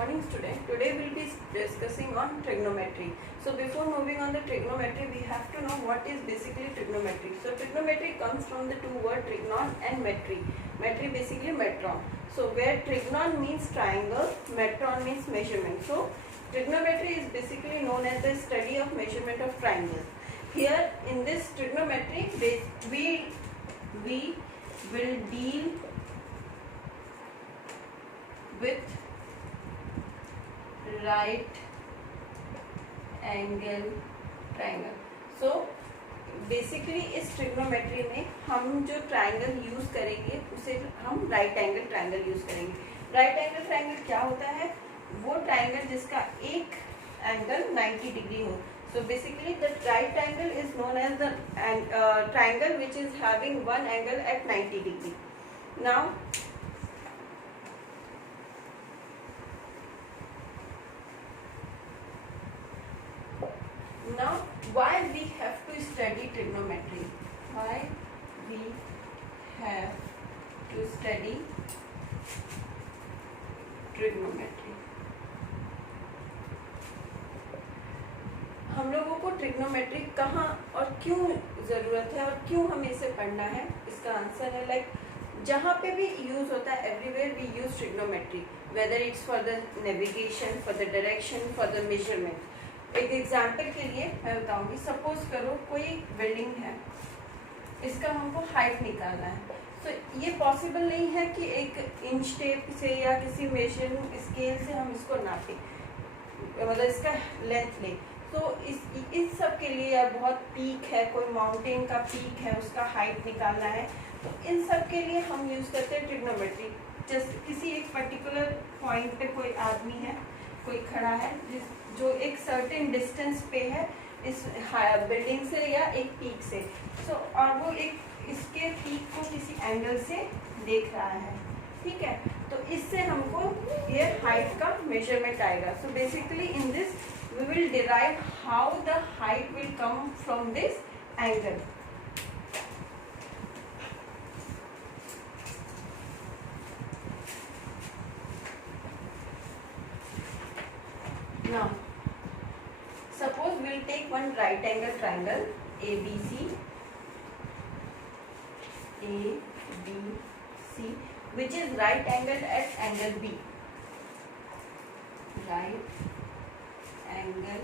morning student. Today we'll be discussing on trigonometry. So before moving on the trigonometry, we have to know what is basically trigonometry. So trigonometry comes from the two words trigonon and metry. Metry basically metron. So where trigonon means triangle, metron means measurement. So trigonometry is basically known as the study of measurement of triangles. Here in this trigonometry, we will deal with right angle triangle. So basically इस trigonometry में हम जो triangle use करेंगे उसे हम right angle triangle use करेंगे. Right angle triangle क्या होता है? वो ट्रायंगल जिसका एक एंगल 90 डिग्री हो. So basically the right angle is known as the triangle which is having one angle at 90 degree. Now why we have to study trigonometry? Why we have to study trigonometry? हम लोगों को trigonometry कहाँ और क्यों ज़रूरत है और क्यों हमें इसे पढ़ना है, इसका आंसर है लाइक जहाँ पे भी यूज़ होता है everywhere we use trigonometry, whether it's for the navigation, for the direction, for the measurement. एक एग्जाम्पल के लिए मैं बताऊंगी. सपोज करो कोई बिल्डिंग है, इसका हमको हाइट निकालना है. तो ये पॉसिबल नहीं है कि एक इंच टेप से या किसी मेजरिंग स्केल से हम इसको नापें, मतलब इसका लेंथ लें. तो इस सब के लिए या बहुत पीक है, कोई माउंटेन का पीक है, उसका हाइट निकालना है, तो इन सब के लिए हम यूज़ करते हैं ट्रिग्नोमेट्री. जैसे किसी एक पर्टिकुलर पॉइंट पे कोई आदमी है, कोई खड़ा है जो एक सर्टेन डिस्टेंस पे है इस बिल्डिंग से या एक पीक से. सो और वो एक इसके पीक को किसी एंगल से देख रहा है, ठीक है. तो इससे हमको ये हाइट का मेजरमेंट आएगा. So basically in this we will derive how the height will come from this angle. Now suppose we will take one right angle triangle ABC, which is right angle at angle B. Right angle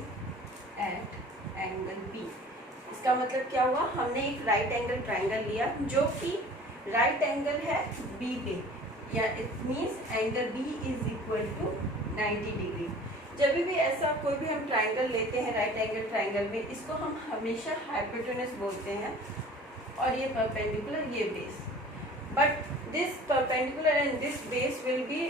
at angle B. इसका मतलब क्या हुआ? हमने एक right angle triangle लिया जो कि right angle है बी पे, या it means angle B is equal to 90 degree. जब भी ऐसा कोई भी हम ट्राइंगल लेते हैं राइट एंगल ट्राइंगल में, इसको हम हमेशा हाइपोटेनस बोलते हैं और ये परपेंडिकुलर, ये base. But this perpendicular and this base will be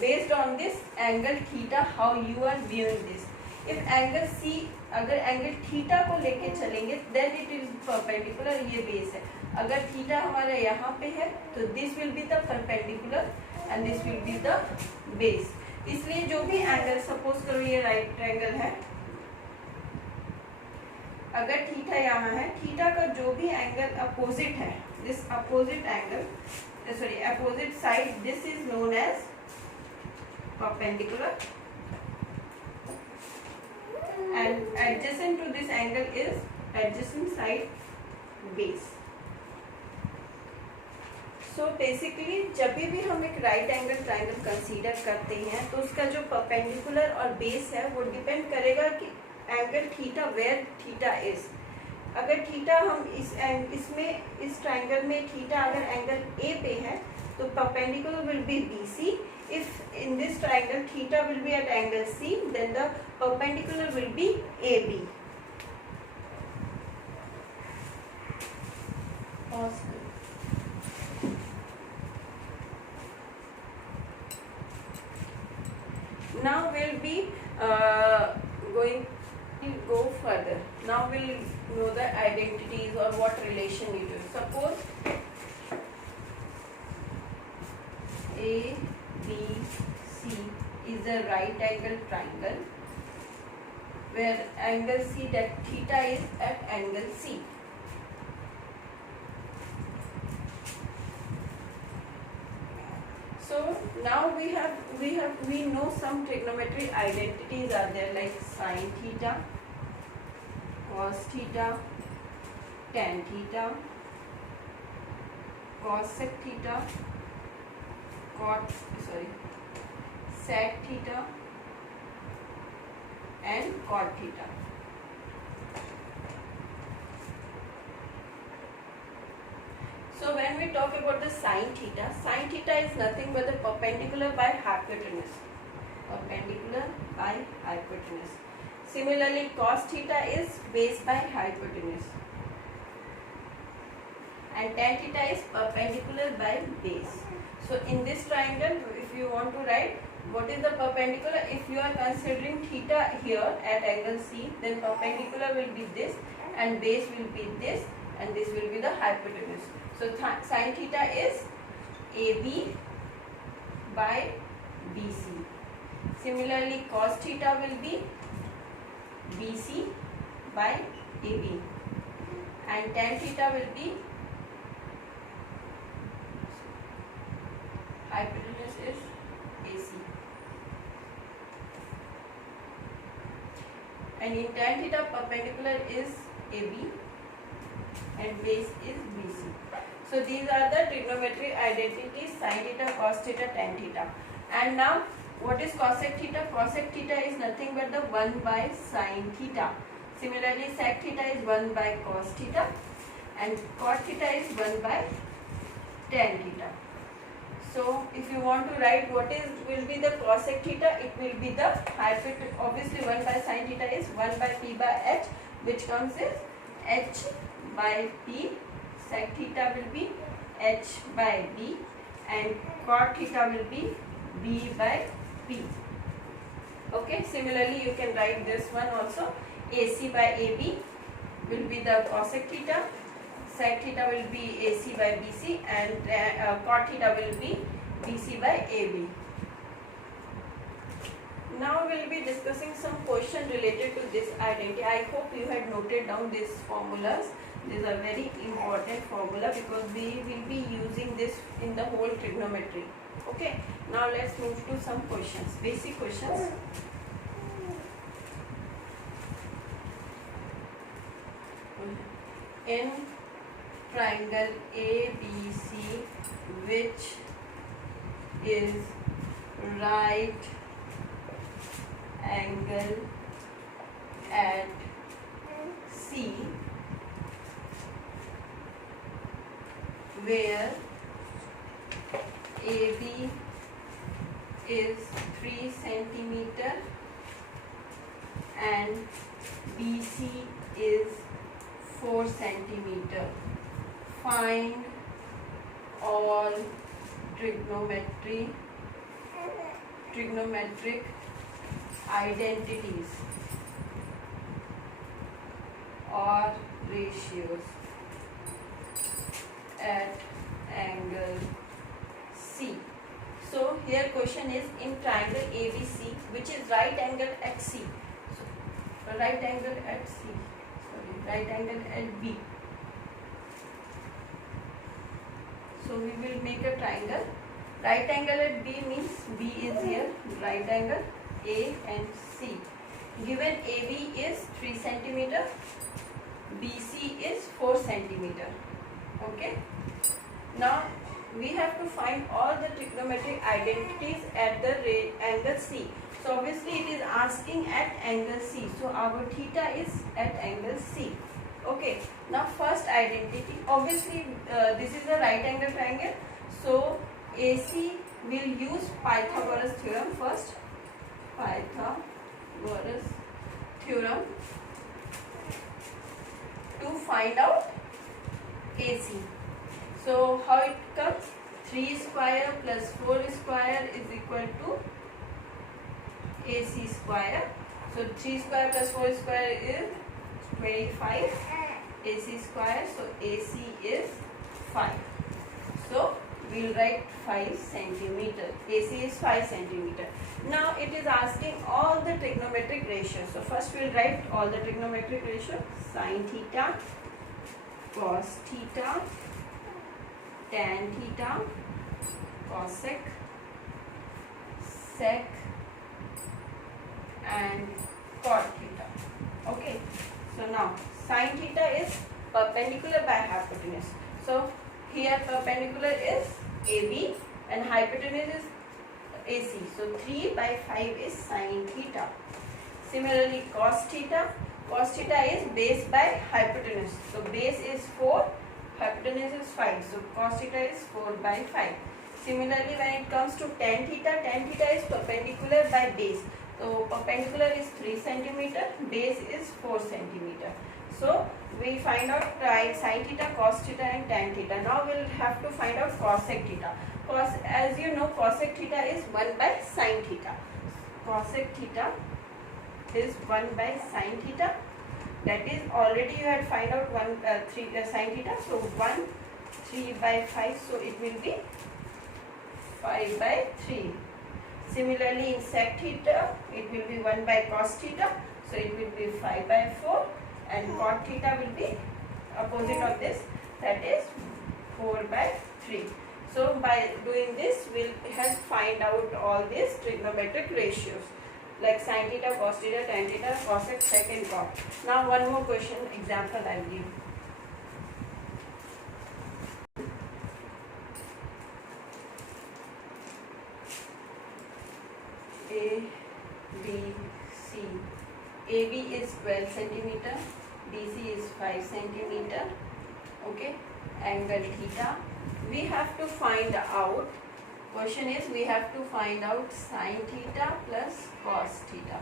based on this angle theta, how you are viewing this. If angle C, अगर एंगल थीटा को लेके चलेंगे देन इट इज परपेंडिकुलर, ये बेस है. अगर थीटा हमारा यहाँ पे है तो this will be the perpendicular and this will be the base. इसलिए जो भी एंगल, सपोज करो ये राइट एंगल है, अगर थीटा यहाँ है, थीटा का जो भी एंगल अपोजिट है, this opposite angle, sorry opposite side, this is known as perpendicular and adjacent to this angle is adjacent side base. So basically जब भी हम एक राइट एंगल ट्राइंगल कंसीडर करते हैं तो उसका जो परपेंडिकुलर और बेस है वो डिपेंड करेगा कि angle theta where theta is. अगर थीटा हम इसमें इस ट्राइंगल में थीटा अगर एंगल ए पे है तो perpendicular will be BC. If in this triangle theta will be at angle C, then the perpendicular will be AB. Now we'll be going to go further. Now we'll know the identities or what relation it is. Suppose ABC is a right angle triangle where angle C, that theta is at angle C. So now we have we know some trigonometric identities are there, like sine theta, cos theta, tan theta, cosec theta, sec theta, and cot theta. So when we talk about the sine theta is nothing but the perpendicular by hypotenuse. Perpendicular by hypotenuse. Similarly, cos theta is base by hypotenuse. And tan theta is perpendicular by base. So in this triangle, if you want to write what is the perpendicular, if you are considering theta here at angle C, then perpendicular will be this and base will be this and this will be the hypotenuse. So sine theta is AB by BC. Similarly, cos theta will be BC by AB. And tan theta will be, hypotenuse is AC. And in tan theta, perpendicular is AB and base is BC. So these are the trigonometric identities: sine theta, cos theta, tan theta. And now what is cosec theta? Cosec theta is nothing but the 1 by sine theta. Similarly, sec theta is 1 by cos theta and cot theta is 1 by tan theta. So if you want to write what will be the cosec theta, it will be the hypotenuse. Obviously 1 by sine theta is 1 by p by h, which comes as h by p. Sec theta will be h by b and cot theta will be b by p. Okay, similarly you can write this one also. AC by AB will be the cosec theta, sec theta will be AC by BC and cot theta will be BC by AB. Now we will be discussing some question related to this identity. I hope you had noted down these formulas. These are very important formula because we will be using this in the whole trigonometry. Okay, now let's move to some questions, basic questions. In triangle ABC, which is right angle at C, where AB is 3 centimeter and BC is 4 centimeter. Find all trigonometric identities or ratios at angle C. So here question is in triangle ABC, which is right angle at C. So right angle at C. Right angle at B. So we will make a triangle. Right angle at B means B is here. Right angle A and C. Given AB is 3 centimeter, BC is 4 centimeter. Okay. Now we have to find all the trigonometric identities at the angle C. So obviously it is asking at angle C. So our theta is at angle C. Okay. Now first identity. Obviously this is a right angle triangle. So AC will use Pythagoras theorem first. Pythagoras theorem to find out AC. So how it comes? 3 square plus 4 square is equal to AC square. So 3 square plus 4 square is 25 AC square. So AC is 5. So we will write 5 centimeter. AC is 5 centimeter. Now it is asking all the trigonometric ratios. So first we will write all the trigonometric ratios. Sin theta, cos theta, tan theta, cosec, sec and cot theta. Okay, so now sin theta is perpendicular by hypotenuse. So here perpendicular is AB and hypotenuse is AC. So 3 by 5 is sin theta. Similarly cos theta is base by hypotenuse. So base is 4, hypotenuse is 5. So cos theta is 4 by 5. Similarly when it comes to tan theta is perpendicular by base. So perpendicular is 3 centimeter, base is 4 centimeter. So we find out sin theta, cos theta and tan theta. Now we will have to find out cosec theta. As you know, cosec theta is 1 by sin theta. Cosec theta is 1 by sin theta. That is already you had find out sin theta. So 1 3 by 5. So it will be 5 by 3. Similarly in sec theta it will be 1 by cos theta. So it will be 5 by 4. And cot theta will be opposite of this, that is 4 by 3. So by doing this we'll help find out all these trigonometric ratios like sin theta, cos theta, tan theta, cosec, sec and cot. Now one more question example I will give. A, B, C. AB is 12 centimeter, DC is 5 centimeter. Okay, angle theta. We have to find out, question is we have to find out sin theta plus cos theta.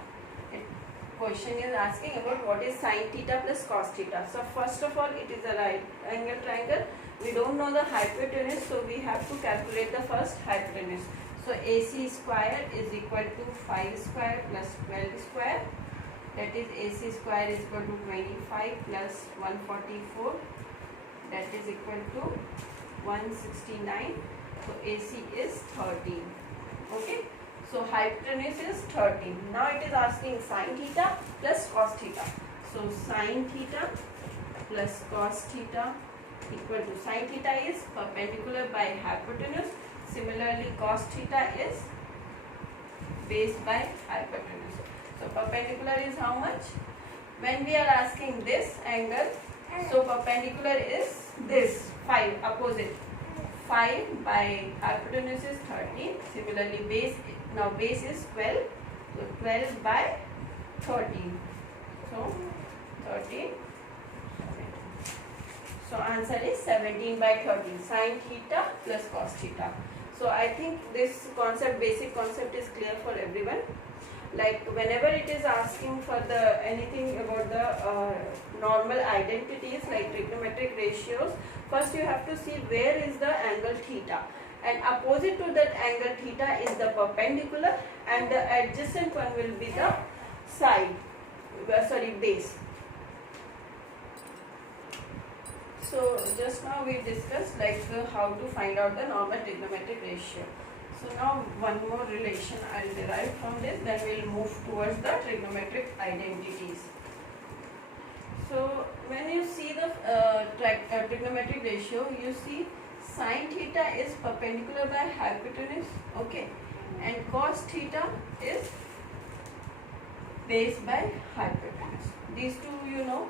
Question is asking about what is sin theta plus cos theta. So first of all it is a right angle triangle. We don't know the hypotenuse, so we have to calculate the first hypotenuse. So AC square is equal to 5 square plus 12 square. That is AC square is equal to 25 plus 144. That is equal to 169. So AC is 13. Okay. So hypotenuse is 13. Now it is asking sin theta plus cos theta. So sin theta plus cos theta equal to, sin theta is perpendicular by hypotenuse. Similarly cos theta is base by hypotenuse. So perpendicular is how much? When we are asking this angle, so perpendicular is this 5 opposite. 5 by hypotenuse is 13. Similarly base, now base is 12. So 12 by 13. So 13. So answer is 17 by 13. Sin theta plus cos theta. So I think this concept, basic concept is clear for everyone. Like whenever it is asking for the anything about the normal identities like trigonometric ratios, first you have to see where is the angle theta, and opposite to that angle theta is the perpendicular, and the adjacent one will be the side, base. So just now we discussed like how to find out the normal trigonometric ratio. So now one more relation I will derive from this, then we will move towards the trigonometric identities. So when you see the trigonometric ratio, you see sin theta is perpendicular by hypotenuse, okay, and cos theta is base by hypotenuse. These two you know.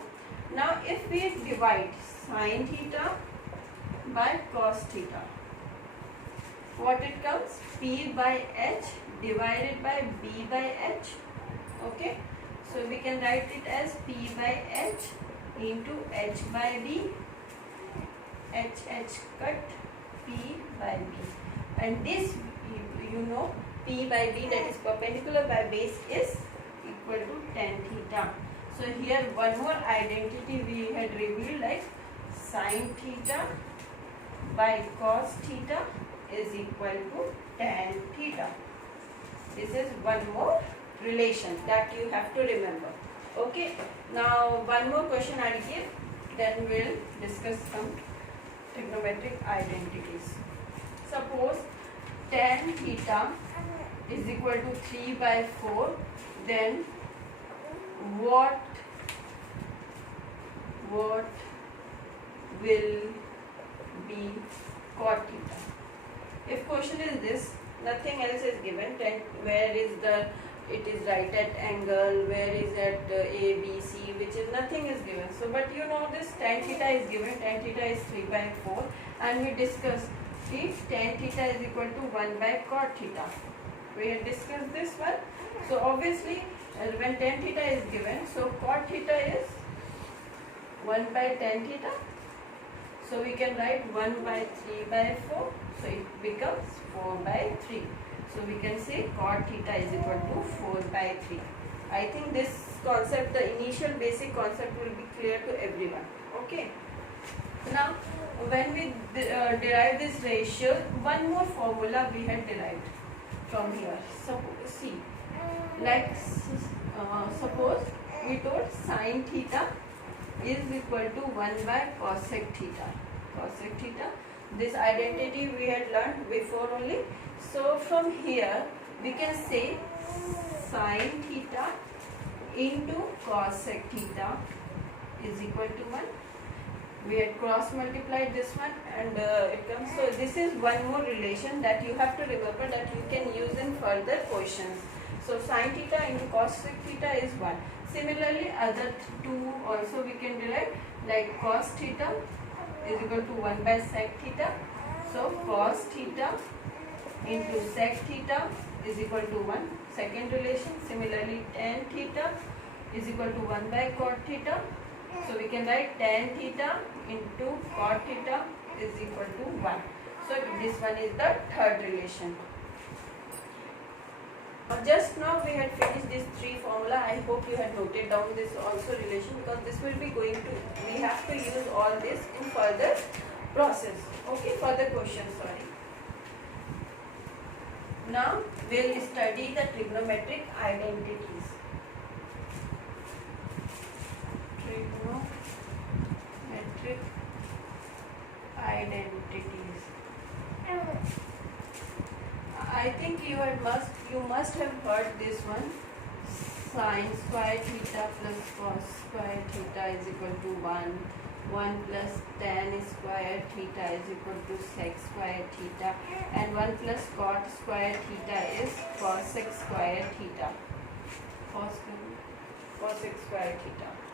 Now if we divide sin theta by cos theta, what it comes? P by H divided by B by H. Okay, so we can write it as P by H into H by B. H cut P by B, and this you know P by B, that is perpendicular by base, is equal to tan theta. So here one more identity we had revealed, like sin theta by cos theta is equal to tan theta. This is one more relation that you have to remember. Okay, now one more question I will give, then we will discuss some trigonometric identities. Suppose tan theta is equal to 3 by 4, then what will be cot theta? If question is this, nothing else is given. Where is the, it is right at angle, where is at A, B, C, which is nothing is given. So but you know this tan theta is given, tan theta is 3/4, and we discussed if tan theta is equal to 1 by cot theta. We had discussed this one. So obviously when tan theta is given, so cot theta is 1 by tan theta. So we can write 1 by 3/4. So it becomes 4 by 3. So we can say cot theta is equal to 4 by 3. I think this concept, the initial basic concept, will be clear to everyone. Okay. Now when we derive this ratio, one more formula we had derived from here. So see, like suppose we told sin theta is equal to 1 by cosec theta. Cosec theta. This identity we had learned before only. So from here we can say sin theta into cosec theta is equal to 1. We had cross multiplied this one, and it comes. So this is one more relation that you have to remember, that you can use in further questions. So sin theta into cosec theta is 1. Similarly other two also we can derive, like cos theta is equal to 1 by sec theta. So cos theta into sec theta is equal to 1. Second relation. Similarly tan theta is equal to 1 by cot theta. So we can write tan theta into cot theta is equal to 1. So this one is the third relation. Just now we had finished this three formula. I hope you had noted down this also relation, because this will be going to, we have to use all this in further process. Okay, further question, sorry. Now we'll study the trigonometric identities. Trigonometric identities. I think you must have heard this one. Sin square theta plus cos square theta is equal to 1. 1 plus tan square theta is equal to sec square theta, and 1 plus cot square theta is cosec square theta. Cosec square theta.